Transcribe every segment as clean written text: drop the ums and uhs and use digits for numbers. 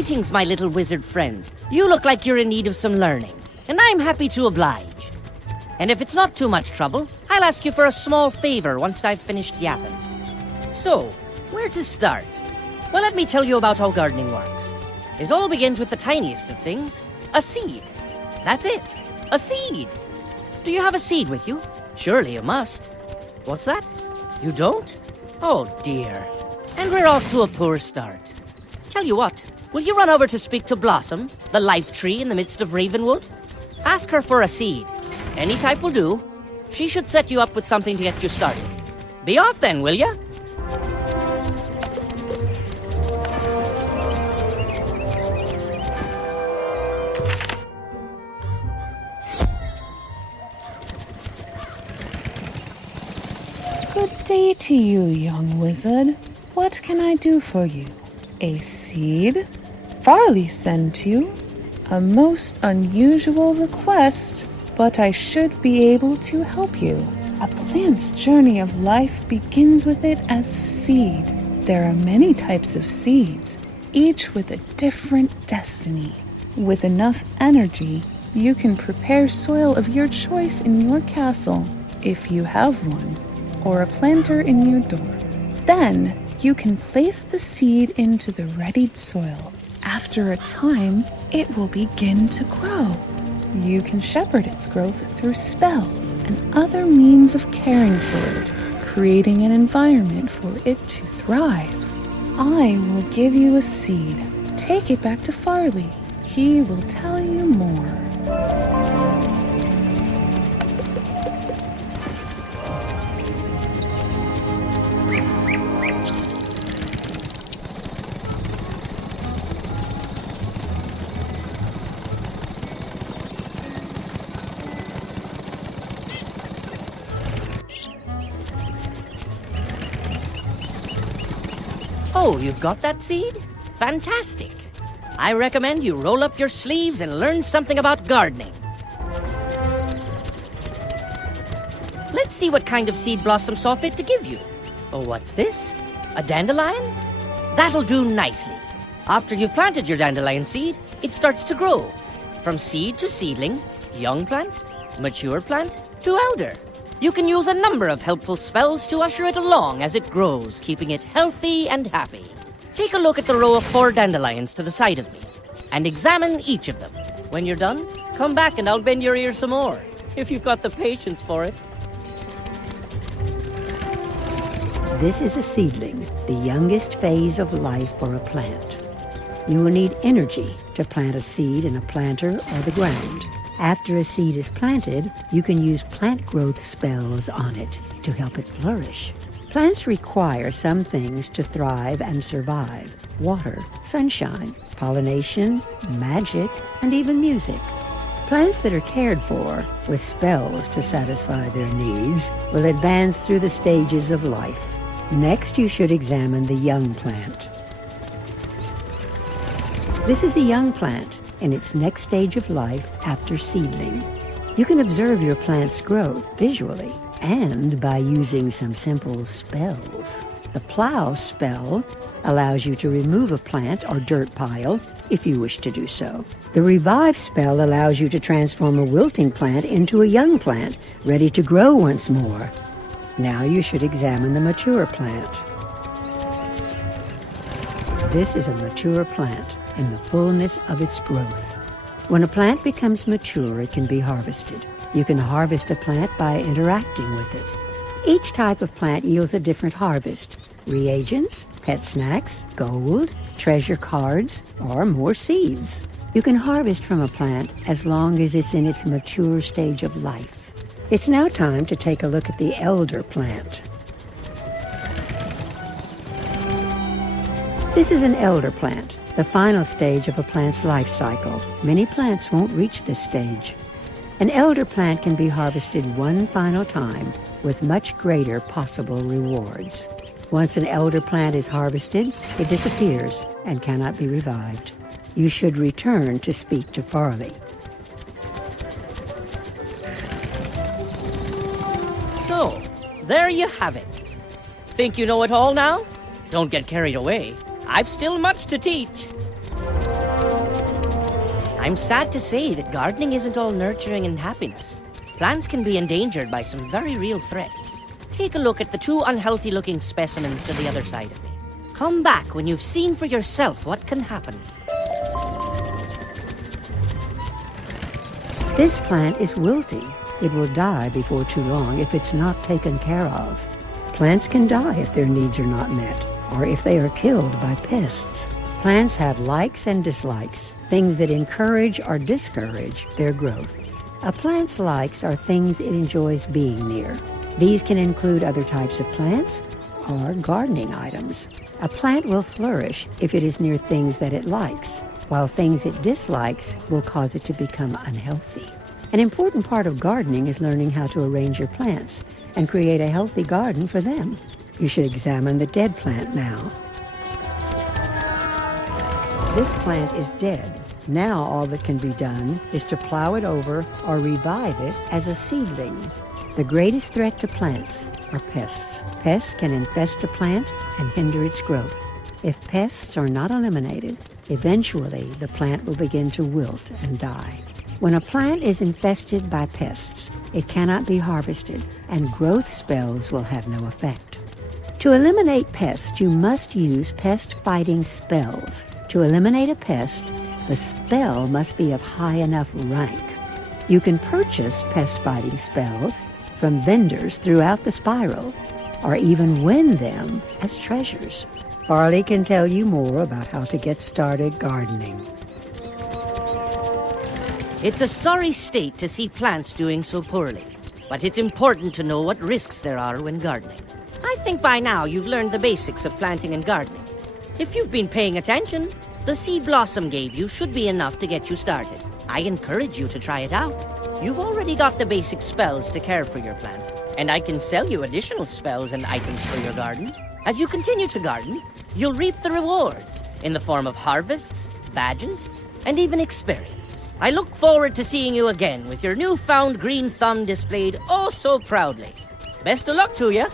Greetings, my little wizard friend. You look like you're in need of some learning, and I'm happy to oblige. And if it's not too much trouble, I'll ask you for a small favor once I've finished yapping. So, where to start? Well, let me tell you about how gardening works. It all begins with the tiniest of things, a seed. That's it, a seed. Do you have a seed with you? Surely you must. What's that? You don't? Oh dear. And we're off to a poor start. Tell you what, will you run over to speak to Blossom, the life tree in the midst of Ravenwood? Ask her for a seed. Any type will do. She should set you up with something to get you started. Be off then, will ya? Good day to you, young wizard. What can I do for you? A seed? Farley sent you? A most unusual request, but I should be able to help you. A plant's journey of life begins with it as a seed. There are many types of seeds, each with a different destiny. With enough energy, you can prepare soil of your choice in your castle, if you have one, or a planter in your door. Then, you can place the seed into the readied soil. After a time, it will begin to grow. You can shepherd its growth through spells and other means of caring for it, creating an environment for it to thrive. I will give you a seed. Take it back to Farley. He will tell you more. Oh, you've got that seed? Fantastic. I recommend you roll up your sleeves and learn something about gardening. Let's see what kind of seed Blossom saw fit to give you. Oh, what's this? A dandelion? That'll do nicely. After you've planted your dandelion seed, it starts to grow. From seed to seedling, young plant, mature plant, to elder. You can use a number of helpful spells to usher it along as it grows, keeping it healthy and happy. Take a look at the row of 4 dandelions to the side of me, and examine each of them. When you're done, come back and I'll bend your ear some more, if you've got the patience for it. This is a seedling, the youngest phase of life for a plant. You will need energy to plant a seed in a planter or the ground. After a seed is planted, you can use plant growth spells on it to help it flourish. Plants require some things to thrive and survive: water, sunshine, pollination, magic, and even music. Plants that are cared for with spells to satisfy their needs will advance through the stages of life. Next, you should examine the young plant. This is a young plant in its next stage of life after seedling. You can observe your plant's growth visually and by using some simple spells. The plow spell allows you to remove a plant or dirt pile if you wish to do so. The revive spell allows you to transform a wilting plant into a young plant, ready to grow once more. Now you should examine the mature plant. This is a mature plant in the fullness of its growth. When a plant becomes mature, it can be harvested. You can harvest a plant by interacting with it. Each type of plant yields a different harvest: reagents, pet snacks, gold, treasure cards, or more seeds. You can harvest from a plant as long as it's in its mature stage of life. It's now time to take a look at the elder plant. This is an elder plant, the final stage of a plant's life cycle. Many plants won't reach this stage. An elder plant can be harvested one final time with much greater possible rewards. Once an elder plant is harvested, it disappears and cannot be revived. You should return to speak to Farley. So, there you have it. Think you know it all now? Don't get carried away. I've still much to teach. I'm sad to say that gardening isn't all nurturing and happiness. Plants can be endangered by some very real threats. Take a look at the two unhealthy-looking specimens to the other side of me. Come back when you've seen for yourself what can happen. This plant is wilting. It will die before too long if it's not taken care of. Plants can die if their needs are not met, or if they are killed by pests. Plants have likes and dislikes, things that encourage or discourage their growth. A plant's likes are things it enjoys being near. These can include other types of plants or gardening items. A plant will flourish if it is near things that it likes, while things it dislikes will cause it to become unhealthy. An important part of gardening is learning how to arrange your plants and create a healthy garden for them. You should examine the dead plant now. This plant is dead. Now all that can be done is to plow it over or revive it as a seedling. The greatest threat to plants are pests. Pests can infest a plant and hinder its growth. If pests are not eliminated, eventually the plant will begin to wilt and die. When a plant is infested by pests, it cannot be harvested, and growth spells will have no effect. To eliminate pests, you must use pest-fighting spells. To eliminate a pest, the spell must be of high enough rank. You can purchase pest-fighting spells from vendors throughout the spiral, or even win them as treasures. Farley can tell you more about how to get started gardening. It's a sorry state to see plants doing so poorly, but it's important to know what risks there are when gardening. I think by now you've learned the basics of planting and gardening. If you've been paying attention, the seed Blossom gave you should be enough to get you started. I encourage you to try it out. You've already got the basic spells to care for your plant, and I can sell you additional spells and items for your garden. As you continue to garden, you'll reap the rewards in the form of harvests, badges, and even experience. I look forward to seeing you again with your newfound green thumb displayed oh so proudly. Best of luck to you.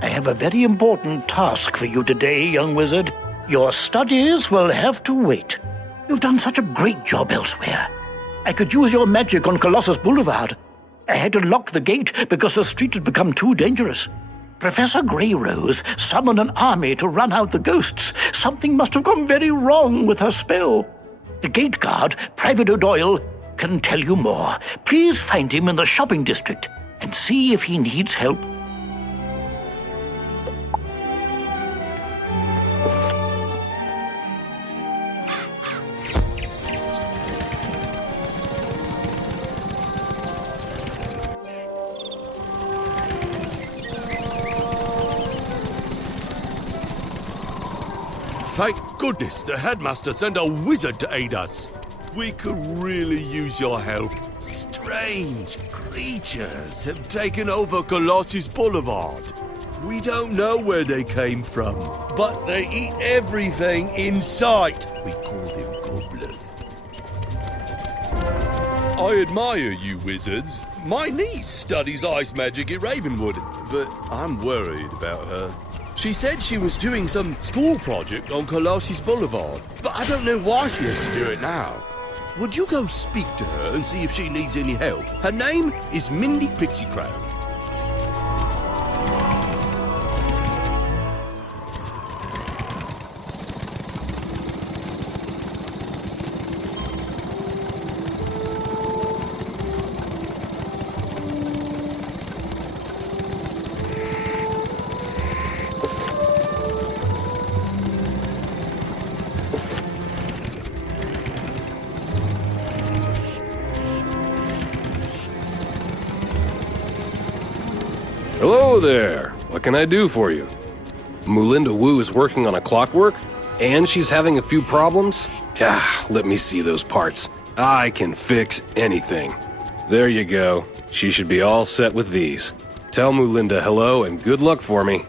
I have a very important task for you today, young wizard. Your studies will have to wait. You've done such a great job elsewhere. I could use your magic on Colossus Boulevard. I had to lock the gate because the street had become too dangerous. Professor Greyrose summoned an army to run out the ghosts. Something must have gone very wrong with her spell. The gate guard, Private O'Doyle, can tell you more. Please find him in the shopping district and see if he needs help. Thank goodness the headmaster sent a wizard to aid us. We could really use your help. Strange creatures have taken over Colossus Boulevard. We don't know where they came from, but they eat everything in sight. We call them gobblers. I admire you wizards. My niece studies ice magic at Ravenwood, but I'm worried about her. She said she was doing some school project on Colossus Boulevard, but I don't know why she has to do it now. Would you go speak to her and see if she needs any help? Her name is Mindy Pixie Crown. Hello there. What can I do for you? Mulinda Wu is working on a clockwork, and she's having a few problems? Let me see those parts. I can fix anything. There you go. She should be all set with these. Tell Mulinda hello and good luck for me.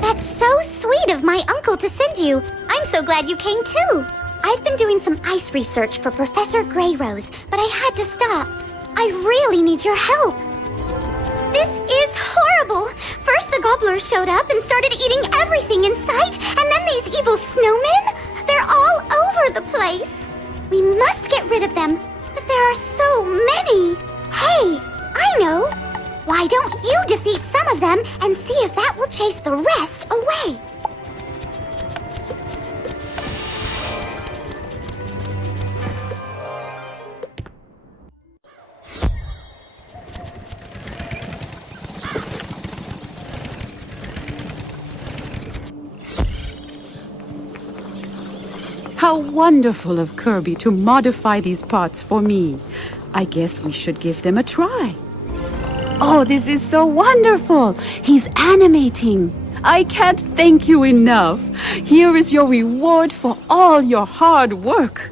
That's so sweet of my uncle to send you. I'm so glad you came too. I've been doing some ice research for Professor Greyrose, but I had to stop. I really need your help. This is horrible. First the gobblers showed up and started eating everything in sight, and then these evil snowmen. They're all over the place. We must get rid of them, but there are so many. Hey, I know. Why don't you defeat some of them and see if that will chase the rest away? How wonderful of Kirby to modify these parts for me. I guess we should give them a try. Oh, this is so wonderful! He's animating. I can't thank you enough. Here is your reward for all your hard work.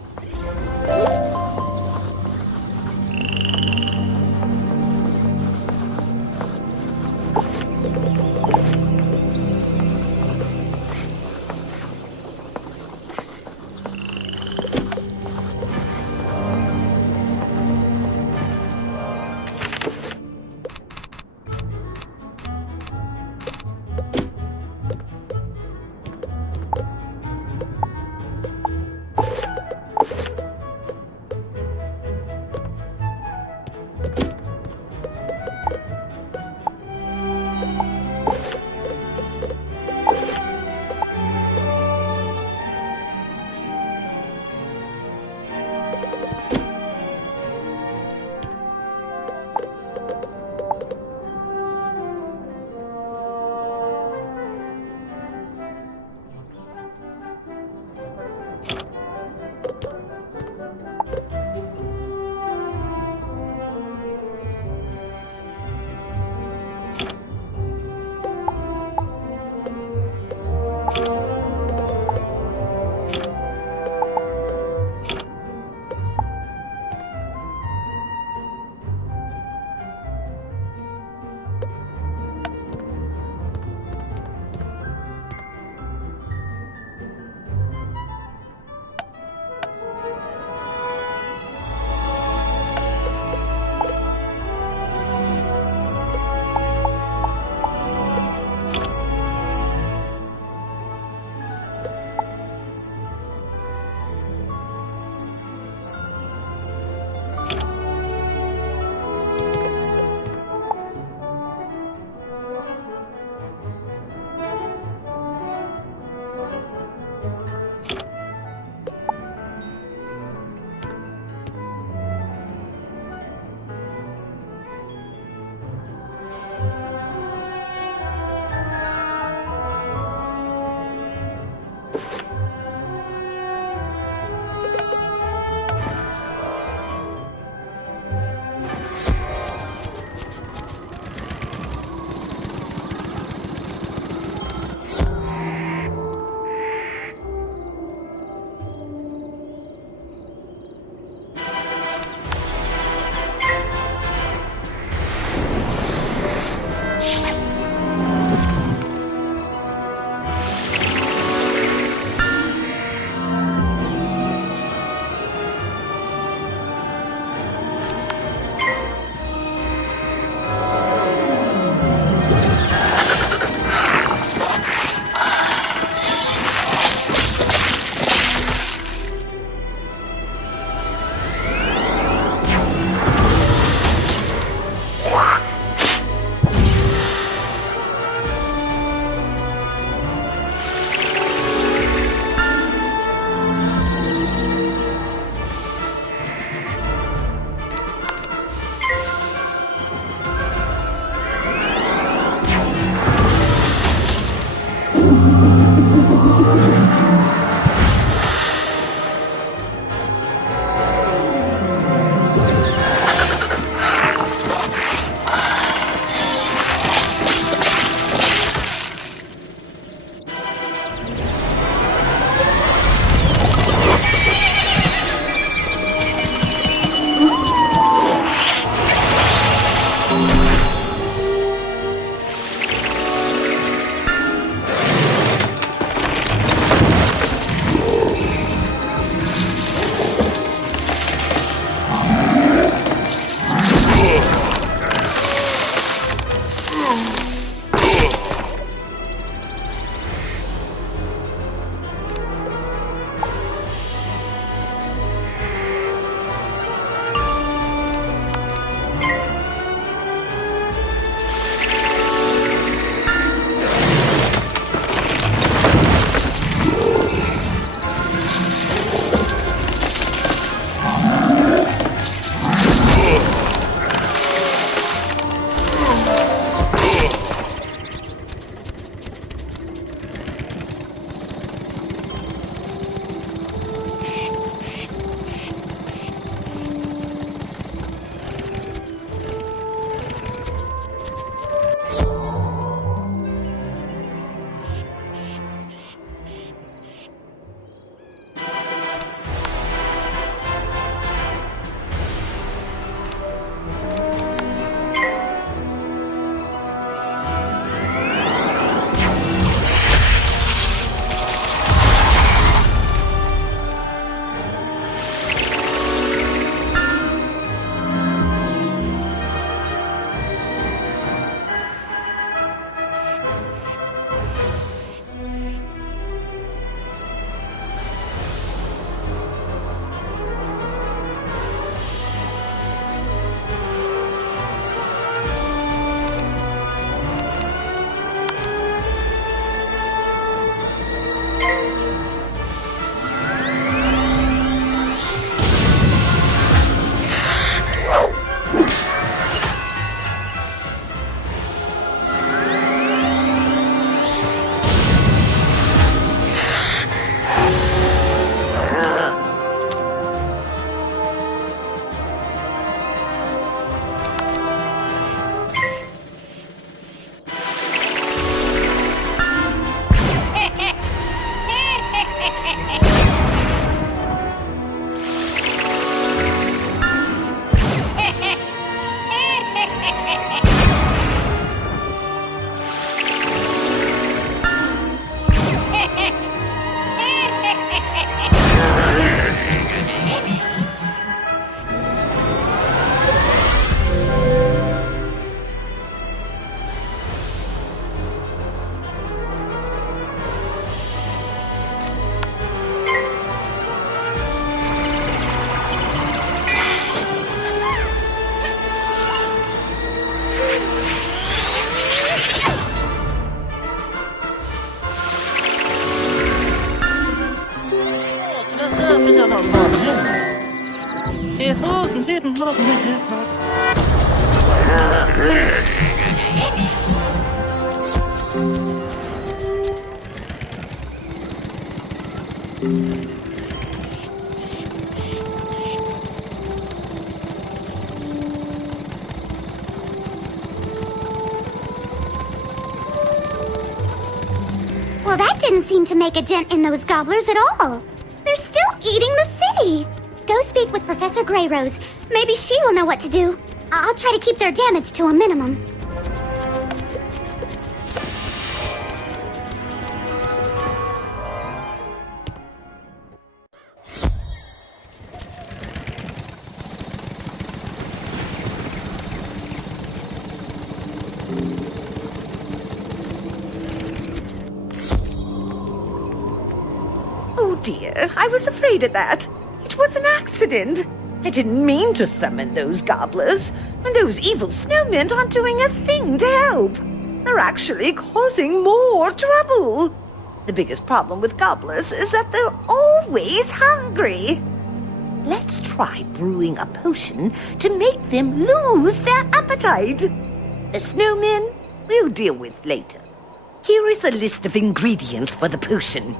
Well, that didn't seem to make a dent in those gobblers at all. They're still eating the city. Go speak with Professor Greyrose. Maybe she will know what to do. I'll try to keep their damage to a minimum. Oh dear, I was afraid of that. It was an accident. I didn't mean to summon those gobblers, and those evil snowmen aren't doing a thing to help. They're actually causing more trouble. The biggest problem with gobblers is that they're always hungry. Let's try brewing a potion to make them lose their appetite. The snowmen we'll deal with later. Here is a list of ingredients for the potion.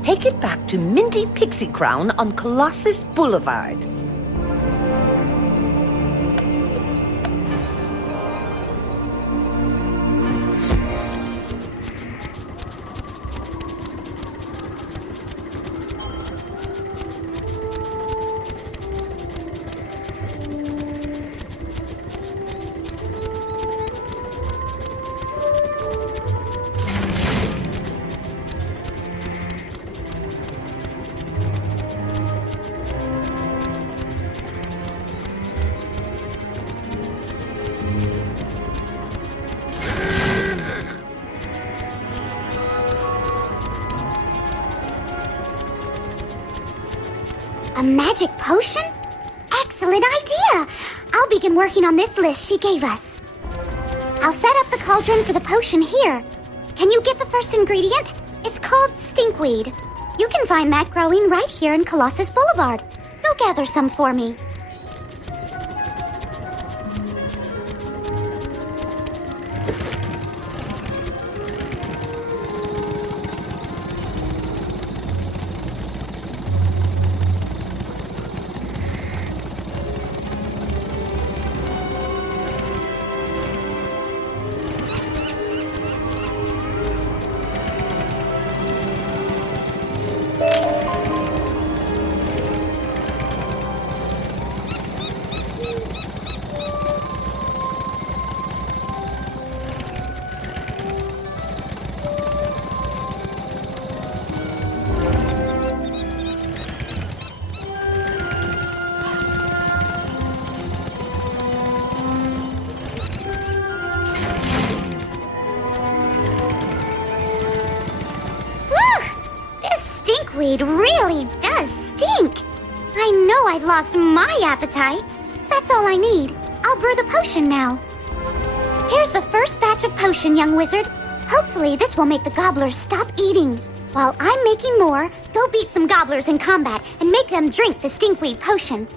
Take it back to Minty Pixie Crown on Colossus Boulevard. A magic potion? Excellent idea! I'll begin working on this list she gave us. I'll set up the cauldron for the potion here. Can you get the first ingredient? It's called stinkweed. You can find that growing right here in Colossus Boulevard. Go gather some for me. Stinkweed really does stink. I know I've lost my appetite. That's all I need. I'll brew the potion now. Here's the first batch of potion, young wizard. Hopefully this will make the gobblers stop eating. While I'm making more, go beat some gobblers in combat and make them drink the stinkweed potion.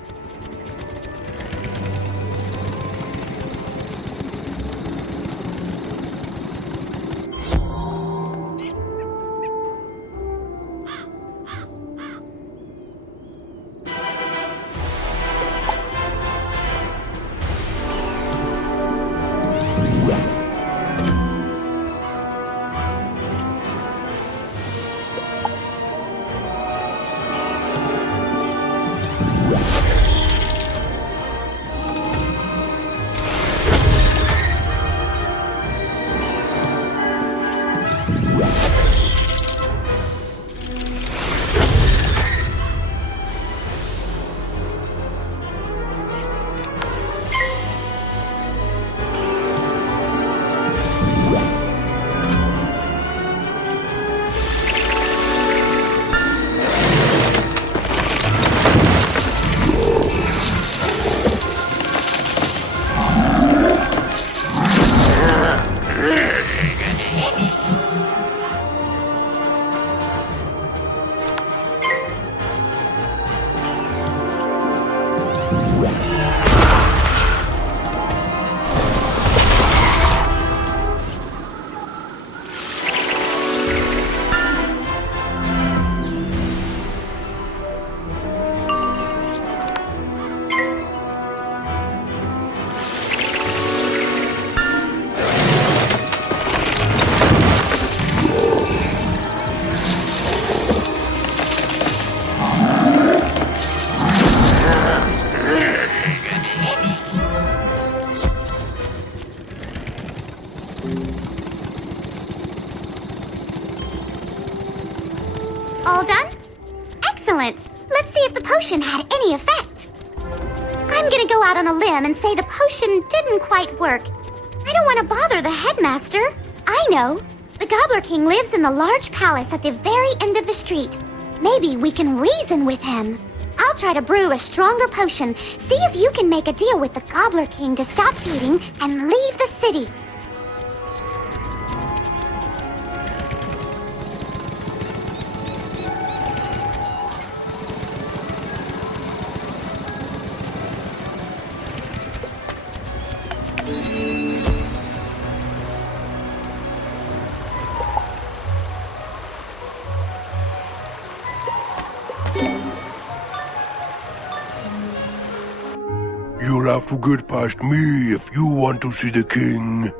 All done? Excellent. Let's see if the potion had any effect. I'm gonna go out on a limb and say the potion didn't quite work. I don't want to bother the headmaster. I know. The Gobbler King lives in the large palace at the very end of the street. Maybe we can reason with him. I'll try to brew a stronger potion. See if you can make a deal with the Gobbler King to stop eating and leave the city. You'll have to get past me if you want to see the king.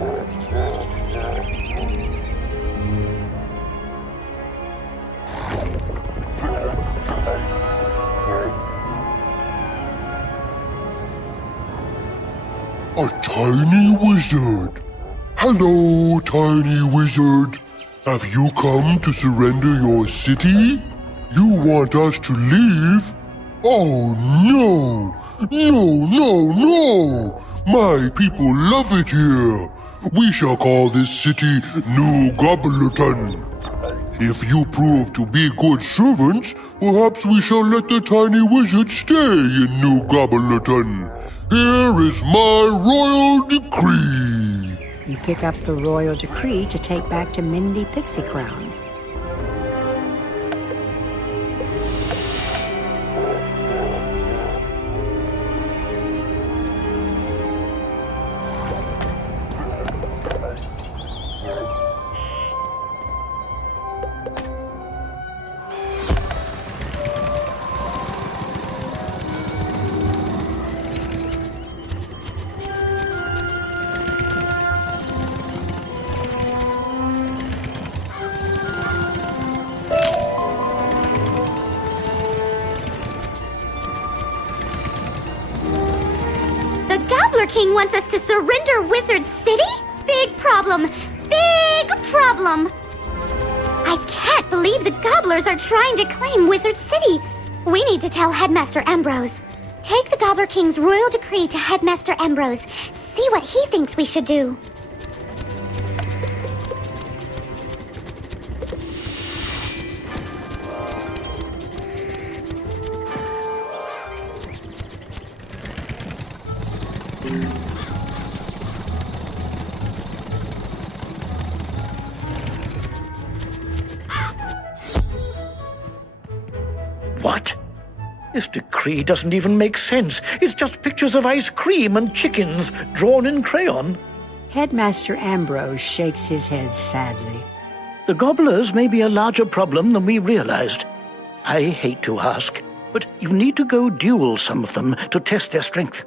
A tiny wizard. Hello, tiny wizard. Have you come to surrender your city? You want us to leave? Oh no! No! My people love it here. We shall call this city New Gobbleton. If you prove to be good servants, perhaps we shall let the tiny wizard stay in New Gobbleton. Here is my royal decree. You pick up the royal decree to take back to Mindy Pixie Crown. King wants us to surrender Wizard City? Big problem! Big problem! I can't believe the Gobblers are trying to claim Wizard City. We need to tell Headmaster Ambrose. Take the Gobbler King's royal decree to Headmaster Ambrose. See what he thinks we should do. What? This decree doesn't even make sense. It's just pictures of ice cream and chickens drawn in crayon. Headmaster Ambrose shakes his head sadly. The Gobblers may be a larger problem than we realized. I hate to ask, but you need to go duel some of them to test their strength.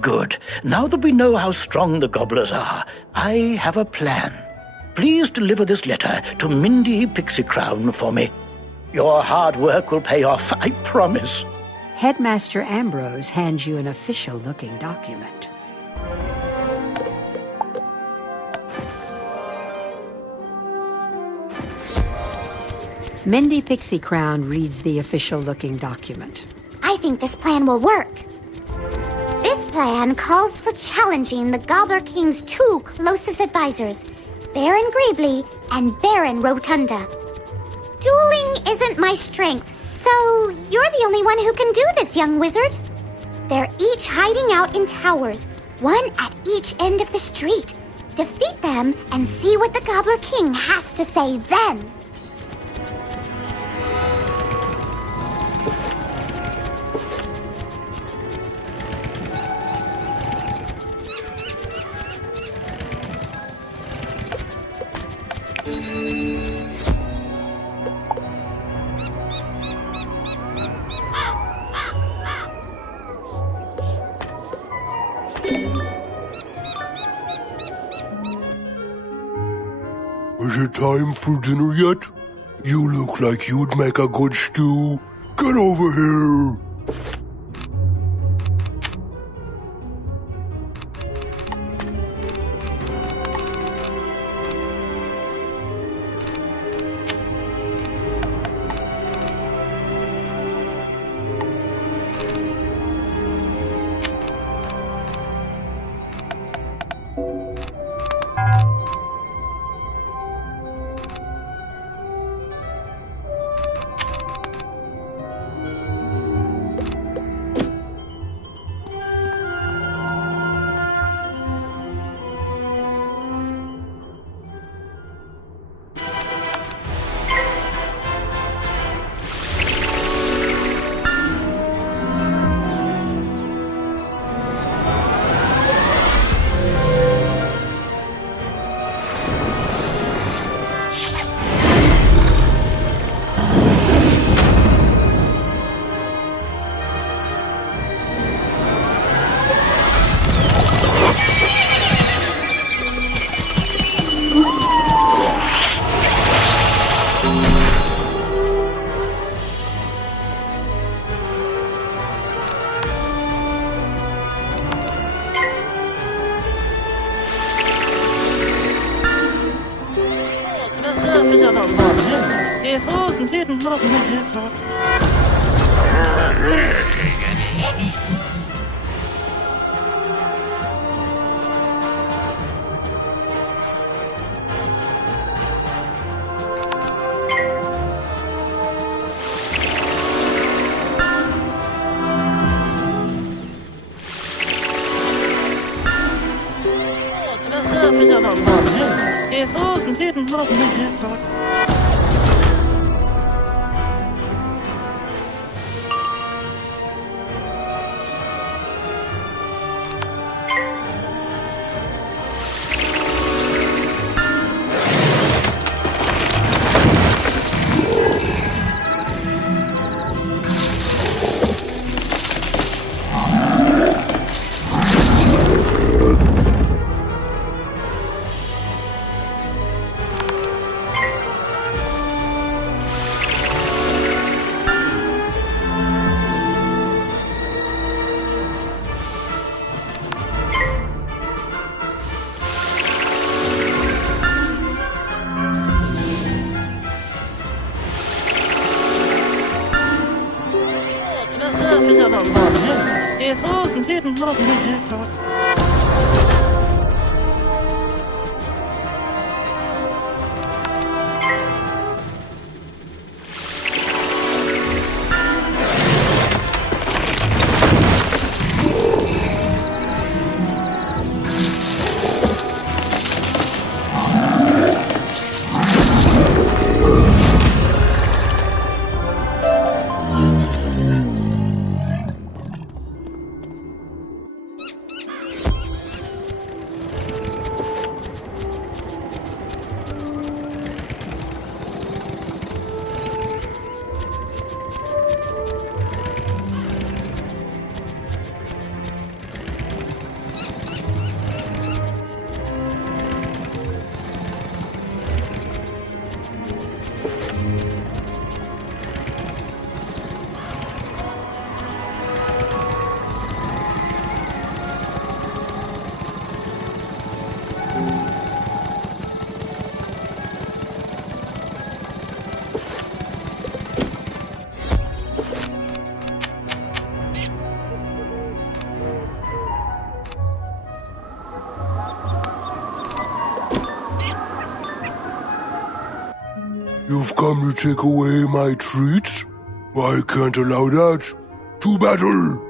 Good. Now that we know how strong the gobblers are, I have a plan. Please deliver this letter to Mindy Pixie Crown for me. Your hard work will pay off, I promise. Headmaster Ambrose hands you an official-looking document. Mindy Pixie Crown reads the official-looking document. I think this plan will work. This plan calls for challenging the Gobbler King's two closest advisors, Baron Greebly and Baron Rotunda. Dueling isn't my strength, so you're the only one who can do this, young wizard. They're each hiding out in towers, one at each end of the street. Defeat them and see what the Gobbler King has to say then. Is it time for dinner yet? You look like you'd make a good stew. Get over here! You've come to take away my treats? I can't allow that. To battle!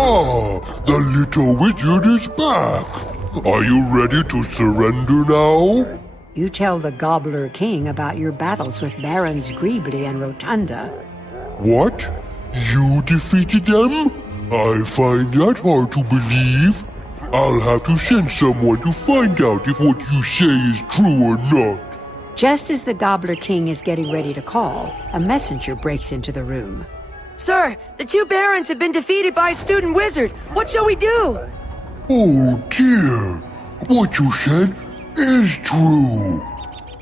Ah, the little wizard is back. Are you ready to surrender now? You tell the Gobbler King about your battles with Barons Greebly and Rotunda. What? You defeated them? I find that hard to believe. I'll have to send someone to find out if what you say is true or not. Just as the Gobbler King is getting ready to call, a messenger breaks into the room. Sir, the two barons have been defeated by a student wizard. What shall we do? Oh dear. What you said is true.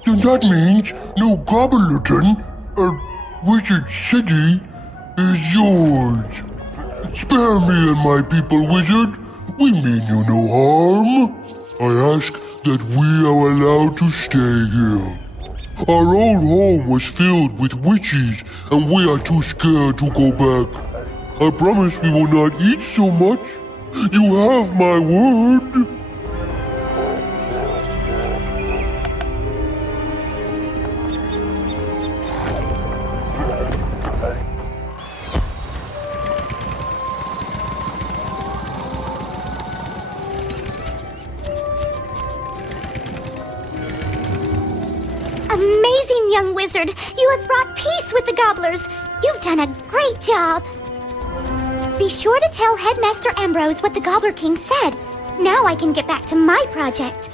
Then that means New Gobblerton, Wizard City, is yours. Spare me and my people, wizard. We mean you no harm. I ask that we are allowed to stay here. Our old home was filled with witches, and we are too scared to go back. I promise we will not eat so much. You have my word. Amazing, young wizard! You have brought peace with the gobblers! You've done a great job! Be sure to tell Headmaster Ambrose what the Gobbler King said. Now I can get back to my project.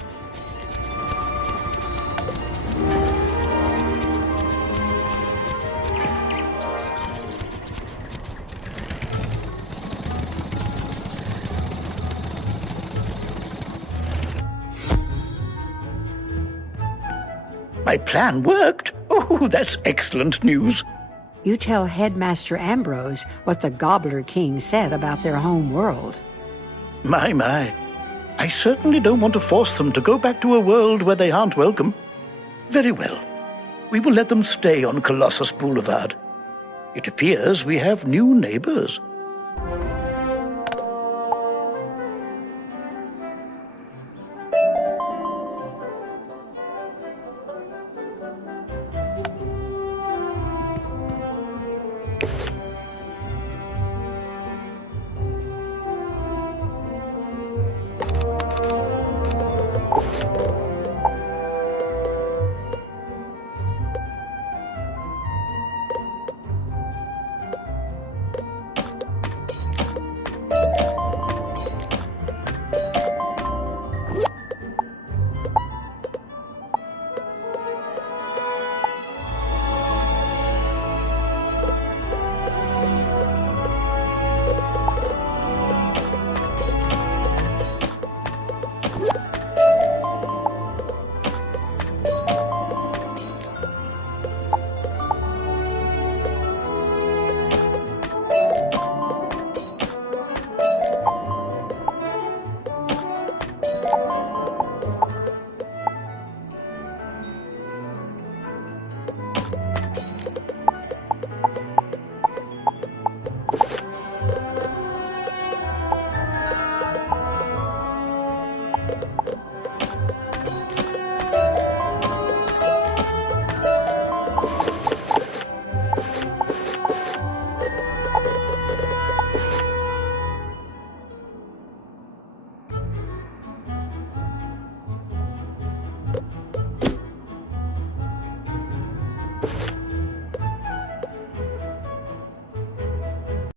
My plan worked. Oh, that's excellent news. You tell Headmaster Ambrose what the Gobbler King said about their home world. My. I certainly don't want to force them to go back to a world where they aren't welcome. Very well. We will let them stay on Colossus Boulevard. It appears we have new neighbors.